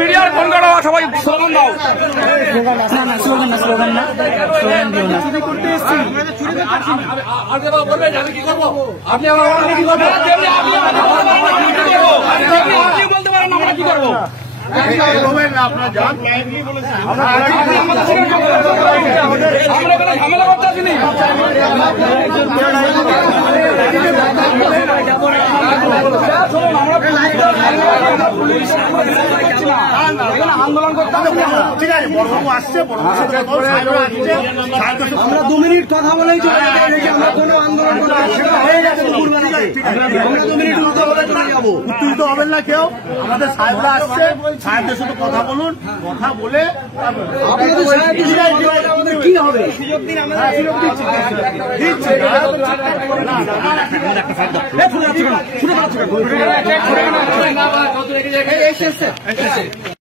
মিডিয়ার ফোন করো, সবাই স্লোগান দাও। স্লোগান দিও না। করতে এসছি আমি কি করবো? আপনি আমার কি করবেন? আপনি বলতে পারেন আমরা কি করবো? আপনার যান আমরা ঝামেলা করতে আসিনি। আন্দোলন করতে ঠিক আছে, বড়বাবু আসছে, আমরা 2 মিনিট কথা বলেই চলে আমরা কোনো আন্দোলন হয়ে গেছে। আমরা 2 মিনিট যাবো, উত্তেজিত হবেন না কেউ। আমাদের সাহেবরা আসছে, সাহেবদের সাথে কথা বলুন, কথা বলে কি হবে দিচ্ছে।